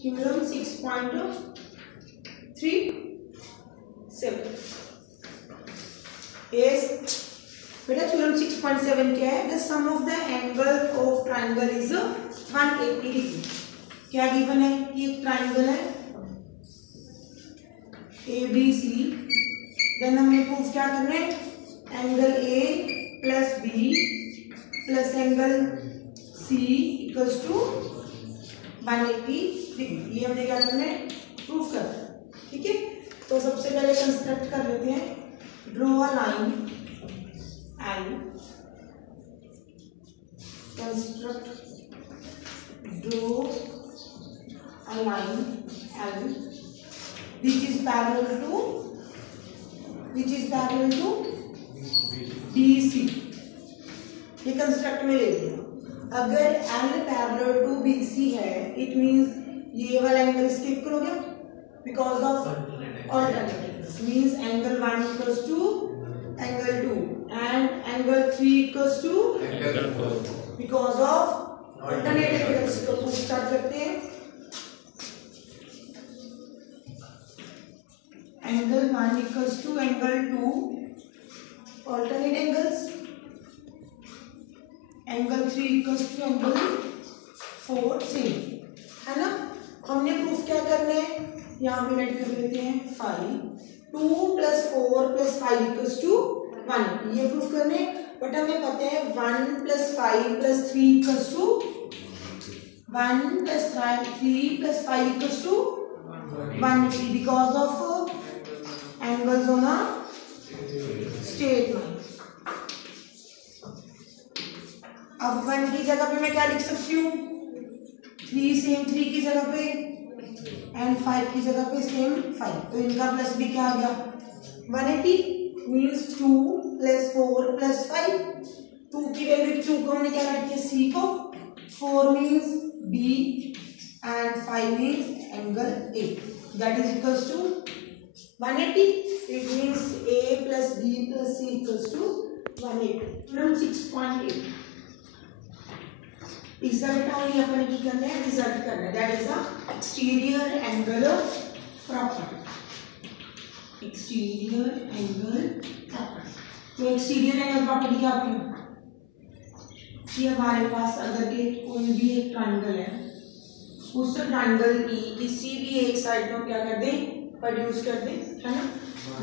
Theorem 6.37 is बेटा theorem 6.7 क्या है? The sum of the angle of triangle is 180 degree. क्या गिवन है? ये एक ट्राइंगल है ABC, देन हमें प्रूफ क्या करना है? Angle A plus B plus angle C equals to 180 degree. ये हमने क्या करना है? प्रूफ करना है। ठीक है, तो सबसे पहले कंस्ट्रक्ट कर लेते हैं। Draw a line L, construct draw a line L which is parallel to BC। ये कंस्ट्रक्ट में ले लिया। अगर L पैरेलल टू BC है, इट मींस ये वाला एंगल इसके इक्वल हो गया because of alternate angles. Means angle 1 equals to angle 2 and angle 3 equals to angle 4 because of alternate angles. को प्रूफ स्टार्ट करते हैं। Angle 1 equals to angle 2 alternate angles, angle 3 equals to angle 4 same है ना। हमने proof क्या करना है? यहाँ पे लेट कर लेते हैं 5 2 + 4 + 5 इक्वल्स टू 1। ये प्रूफ करने, बट हमें पता है 1 + 5 + 3 equals to 1 + 3 + 5 equals to 180 because of angles on a straight line. अब 1 की जगह पे मैं क्या लिख सकती हूँ? 3 सेम 3 की जगह पे एंड 5 की जगह पे सेम 5। तो इनका प्लस भी क्या आ गया? 180 मीन्स 2 + 4 + 5। 2 की वैल्यू 2 को हमने क्या रखी है? C को। 4 means B and 5 means angle A। That is equals to 180। It means A + B + C equals to 180। From 6.8 इसका बेटा ये अपन की करना है, रिजल्ट करना है। That is a exterior angle property. Exterior angle property. तो एक्सटीरियर एंगल प्रॉपर्टी क्या होती है? कि हमारे पास अगर कोई भी एक ट्राइंगल है, उस ट्राइंगल की किसी भी एक साइड को क्या कर दें? प्रोड्यूस कर दें, है ना।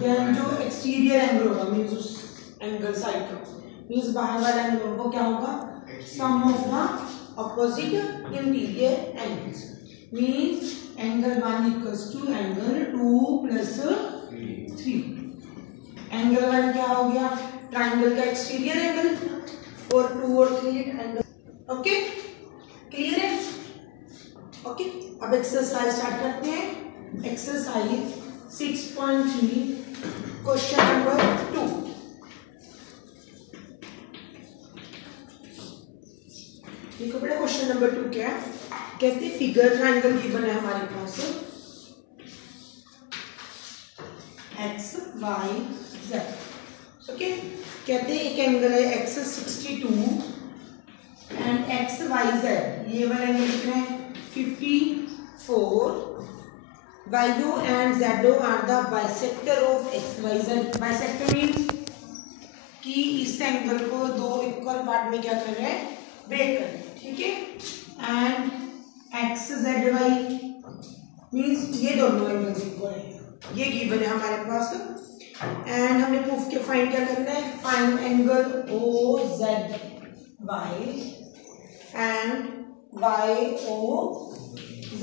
देन जो एक्सटीरियर एंगल होगा मींस उस एंगल साइड का मींस बाहर वाला एंगल वो क्या होगा? Sum of the opposite interior angles means angle 1 equals to angle 2 + 3। angle 1 क्या हो गया? ट्राइंगल का एक्सटीरियर एंगल और 2 और 3 एंगल। ओके, क्लियर है? ओके, अब एक्सरसाइज स्टार्ट करते हैं। Exercise 6.3 question number 2। देखो बेटा क्वेश्चन नंबर 2 क्या है? कहते हैं फिगर ट्राइंगल गिवन है हमारे पास x y z। ओके, कहते हैं एक एंगल है x 62 and x y z। ये वाला एंगल कितना है? 54। y and z are the bisector of x y z। Bisector means कि इस एंगल को दो इक्वल पार्ट में क्या कर रहे हैं? ब्रेक कर रहे हैं। ठीक है, and x z y means ये दोनों एंगल्स इक्वल है। ये गिवन है हमारे पास। एंड हमें प्रूफ के फाइंड क्या करना है? Find angle O Z Y and Y O Z।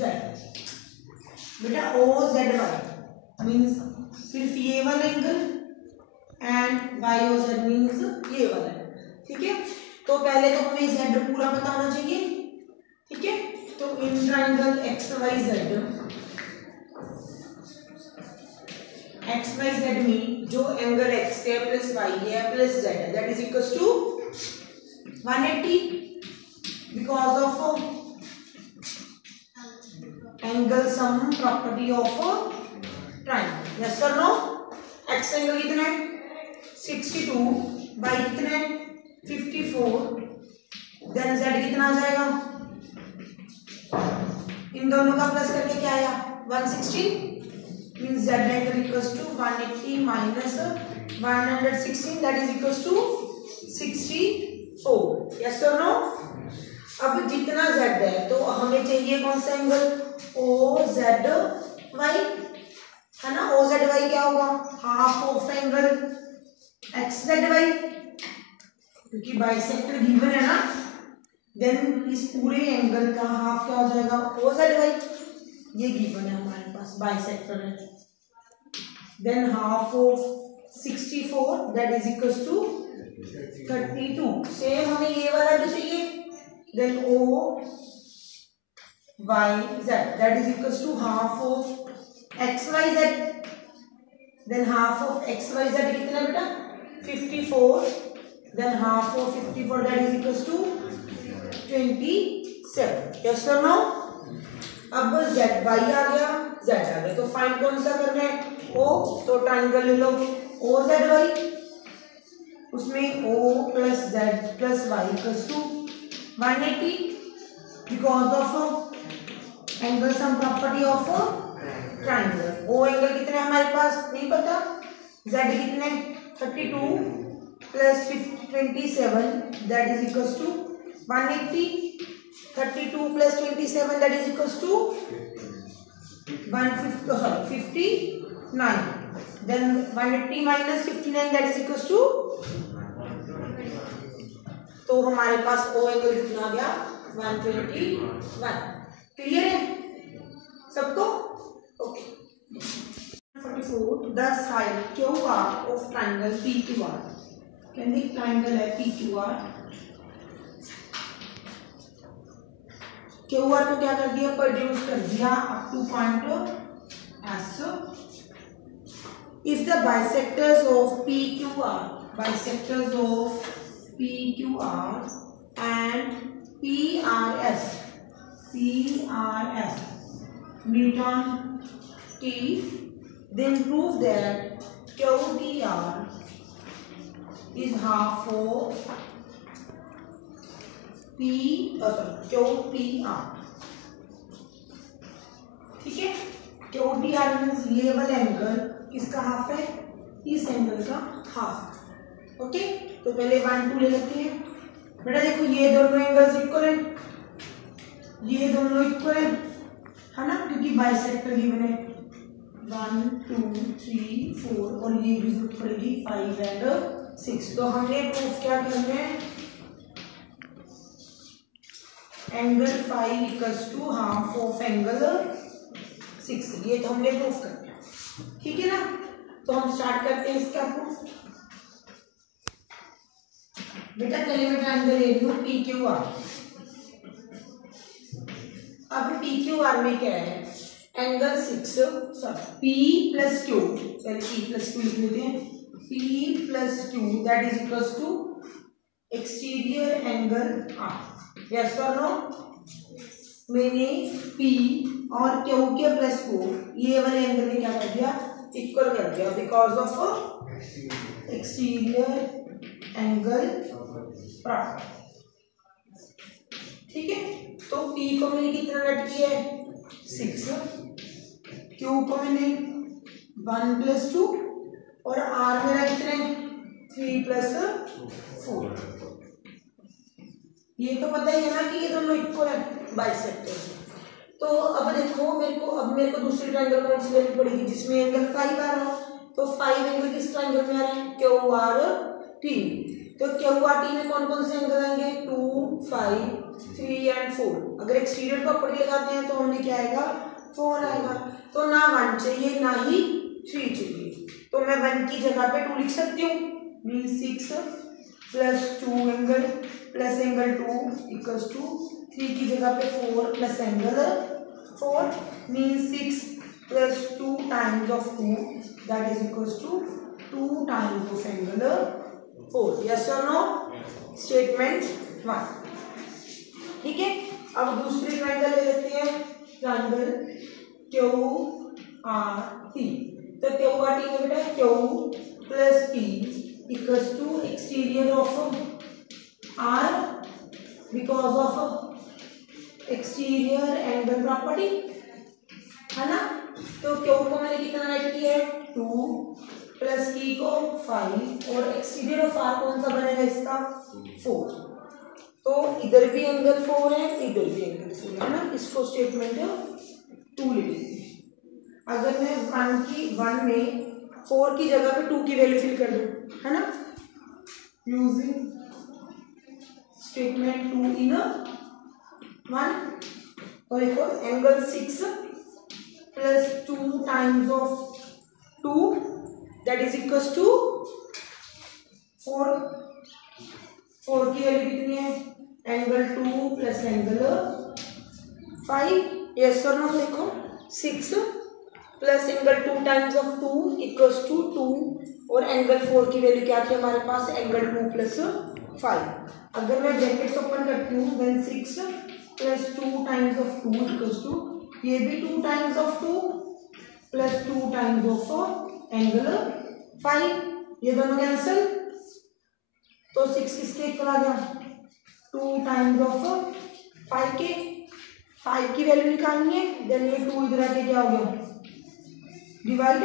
बेटा O Z Y मींस सिर्फ ये वाला angle and Y O Z means ये वाला। ठीक है, तो पहले तो हमें z पूरा बताना चाहिए। ठीक है, तो इन ट्राइंगल XYZ में जो एंगल x है प्लस y है प्लस z है, that is equals to 180 because of angle sum property of triangle. Yes और नो? x एंगल कितना है? 62 बाई कितना है? 54। देन z कितना आ जाएगा? इन दोनों का प्लस करके क्या आया 160 means z angle equals to 180 minus 116 that is equals to 64 yes और नो। अब जितना z है तो हमें चाहिए कौन सा एंगल OZY है ना। OZY क्या होगा हाफ ऑफ एंगल XZY क्योंकि बाइसेक्टर गिवन है ना देन इस पूरे एंगल का हाफ क्या हो जाएगा OZY ये गिवन है हमारे पास बाइसेक्टर है then half of 64 that is equals to 32 same हमें ये वाला भी चाहिए then OYZ that is equals to half of XYZ then half of XYZ कितना बेटा 54 then half of 54 that is equals to 27 yes or no। अब ZY आ गया Z आ गया तो फाइंड कौन सा करना है O तो ट्राइंगल ले लो OZY उसमें O plus Z plus Y equals to 180 because of angle sum property of triangle। O angle कितने हमारे पास नहीं पता Z कितने 32 plus 27 that is equals to 180 32 plus 27 that is equals to 59 then 180 minus 59 that is equals to तो हमारे पास O angle कितना आ गया 121 clear है सबको okay. 44 the side QR of triangle PQR कहते ट्राइंगल है PQR QR को क्या कर दिया प्रोड्यूस कर दिया up two point S if the bisectors of PQR and PRS meet on T then prove that QTR is half of QPR ठीक है। QTR मीन्स ये वाला एंगल किसका हाफ है इस एंगल का हाफ ओके। तो पहले 1 2 ले लेते हैं बेटा देखो ये दोनों एंगल्स इक्वल है ये दोनों इक्वल है ना क्योंकि बाइसेक्टर गिवन है 1 2 3 4 और ये भी जरूरत पड़ेगी 5 एंड 6 तो हमने प्रूफ क्या करना है angle 5 equals to half of angle 6 ये तो हमने प्रूफ करना है ठीक है ना। तो हम स्टार्ट करते हैं इसका प्रूफ बेटा पहले मैं ट्राइंगल ले लूं PQR। अब PQR में क्या है एंगल 6 P plus Q पहले P plus Q लिख लेते हैं P plus Q that is equals to exterior angle R yes or no। मैंने P और Q के प्लस को ये वाले एंगल में क्या कर दिया इक्वल कर दिया बिकॉज ऑफ एक्सटीरियर एंगल ठीक है। तो P को मैंने कितना नोट किया है 6 Q को मैंने 1 plus 2 और R मेरा कितने 3 plus 4 ये तो पता ही है ना कि ये दोनों इक्वल है बाइसेक्टर। तो अब देखो मेरे को दूसरी ट्रायंगल कौन सी लेनी पड़ेगी जिसमें एंगल 5 आ रहा हो तो 5 एंगल किस ट्रायंगल में आ रहे हैं QRT तो QRT में कौन कौन से एंगल आएंगे 2 5 3 एंड 4 अगर एक्सटीरियर प्रॉपर्टी लगाते हैं तो हमें क्या आएगा 4 आएगा। तो ना 1 चाहिए ना ही 3 चाहिए तो मैं 1 की जगह पे 2 लिख सकती हूँ mean 6 plus 2 angle plus angle 2 equals to 3 की जगह पे 4 plus angle 4 mean 6 plus 2 times of 2 that is equals to 2 times of angle 4 yes और नो स्टेटमेंट 1 ठीक है। अब दूसरी ट्रायंगल ले लेते हैं ट्रायंगल QRT तो QRT में बेटा Q plus P equals to exterior of R because of exterior angle property है ना। तो क्यू को मैंने कितना राइट किया है 2 प्लस की को 5 और एक्सटीरियर ऑफ आर कौन सा बनेगा इसका 4। तो इधर भी एंगल 4 है, इधर भी एंगल 4 है ना। इसको स्टेटमेंट 2 ले लीजिए। अगर मैं 1 में 4 की जगह पे 2 की वैल्यू फिल कर दूं है ना, यूजिंग स्टेटमेंट 2 इन 1। और देखो angle 6 plus 2 times of 2 that is equal to 4। 4 की वैल्यू कितनी है एंगल 2 प्लस एंगल 5। यस और नो देखो 6 plus angle 2 times of 2 equals to 2 और एंगल 4 की वैल्यू क्या थी हमारे पास एंगल 2 प्लस 5। अगर मैं ब्रैकेट्स ओपन करती हूँ then 6 plus 2 times of 2 equals to ये भी 2 times of 2 plus 2 times of angle 5। ये दोनों कैंसिल तो 6 किसके इक्वल आ गया 2 टाइम्स ऑफ 5 के। 5 की वैल्यू निकालनी है देन ये 2 इधर आके क्या हो गया डिवाइड।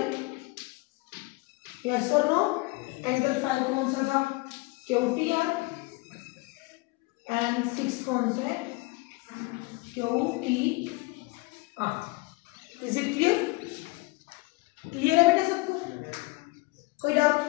यस और नो एंगल 5 कौन सा था QTR एंड 6 कौन सा है QTR। Is it clear? Clear है बेटा सबको? कोई डाउट?